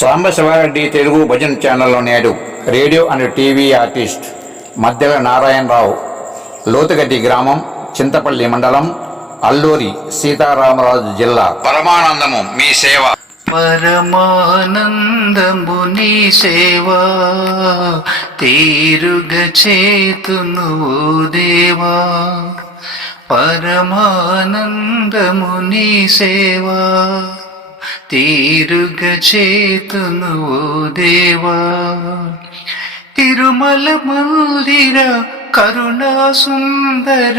సాంబశివారెడ్డి తెలుగు భజన్ ఛానల్లో నేడు radio and TV artist మధ్యల నారాయణరావు లోతుగడ్డి గ్రామం చింతపల్లి మండలం అల్లూరి సీతారామరాజు జిల్లా. పరమానందము మీ సేవ. పరమానందము నీ సేవా. తీరుగ చేతును దేవా. పరమానందము నీ సేవా. తీరుగ చేతును ఓ దేవా తిరుమల మందిర కరుణా సుందర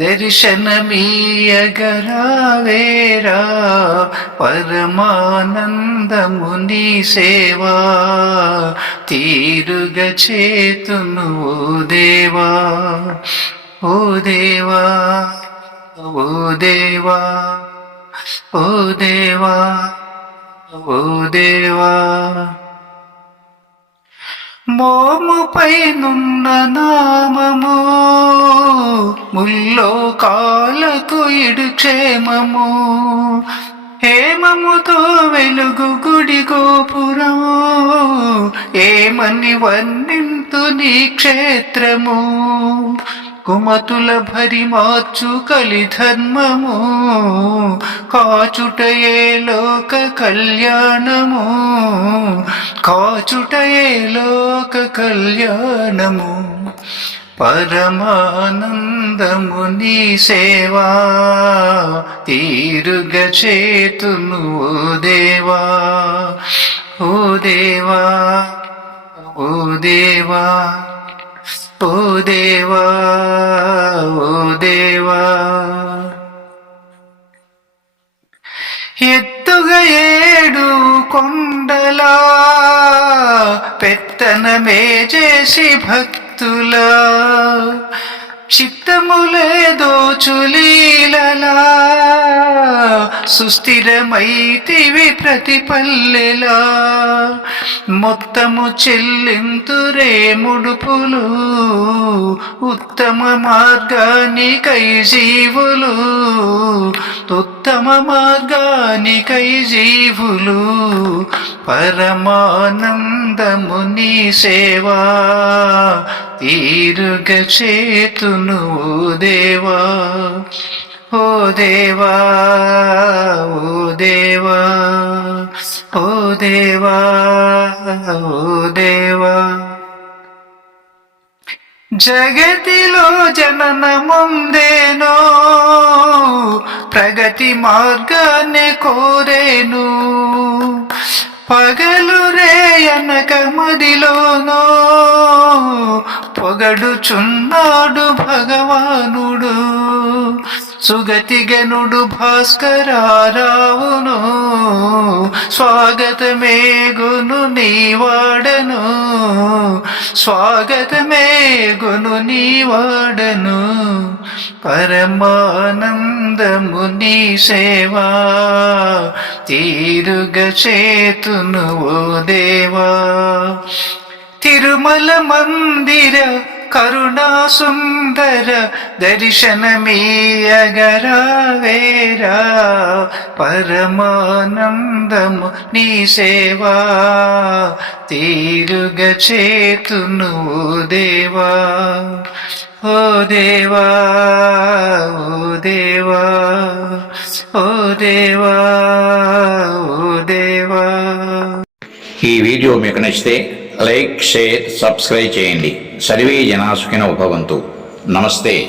దర్శనమీయగరావేరా పరమానందము నీ సేవా తీరుగ చేతును ఓ దేవా ఓ దేవా ఓ దేవా ఓ దేవా ఓ దేవా మోముపై నున్న నామము ముల్లో కాలకు ఇడు క్షేమము. హేమముతో వెలుగు గుడి గోపురము ఏమని వర్ణింతు నీ క్షేత్రము. కుమతుల భరి మార్చు కలి ధర్మము కాచుటయే లోక కళ్యాణము. కాచుటయే లోక కళ్యాణము. పరమానందము నీ సేవా. తీరుగ చేతును ఓ దేవా. ఓ దేవా ఓ దేవా ఓ దేవా ఓ దేవా. ఎత్తుగా ఏడు కొండలా పెత్తనమే చేసి భక్తులా. చిత్తములే దోచులీలలా సుస్థిరమైతివి ప్రతి పల్లెలా. మొత్తము చెల్లింతురే ముడుపులు ఉత్తమ మార్గానికై జీవులు ఉత్తమ మార్గానికై జీవులు. పరమానందముని సేవా ఈరుగ చేతును దేవా ఓ దేవా ఓ దేవా ఓ దేవా ఓ దేవా. జగతిలో జనన ముందేనో ప్రగతి మార్గాన్ని కోరేను. పగలు రేయనక మదిలోనో పొగడుచున్నాడు భగవానుడు. సుగతిగనుడు భాస్కరారావును. స్వాగతమే గును నీవాడను. స్వాగతమే గును నీవాడను. పరమానందము నీ సేవా. తీరుగ చేతును ఓ దేవా. తిరుమల మందిర కరుణా సుందర దర్శనమీయగరావేరా. పరమానందము నీ సేవా. తీరుగ చేతును దేవా. ఓ దేవా ఓ దేవా. ఓ దేవా ఓ దేవా. ఈ వీడియో మీకు నచ్చితే లైక్ షేర్ సబ్స్క్రైబ్ చేయండి. సర్వే జనాసుకిన ఉపవంతు. నమస్తే.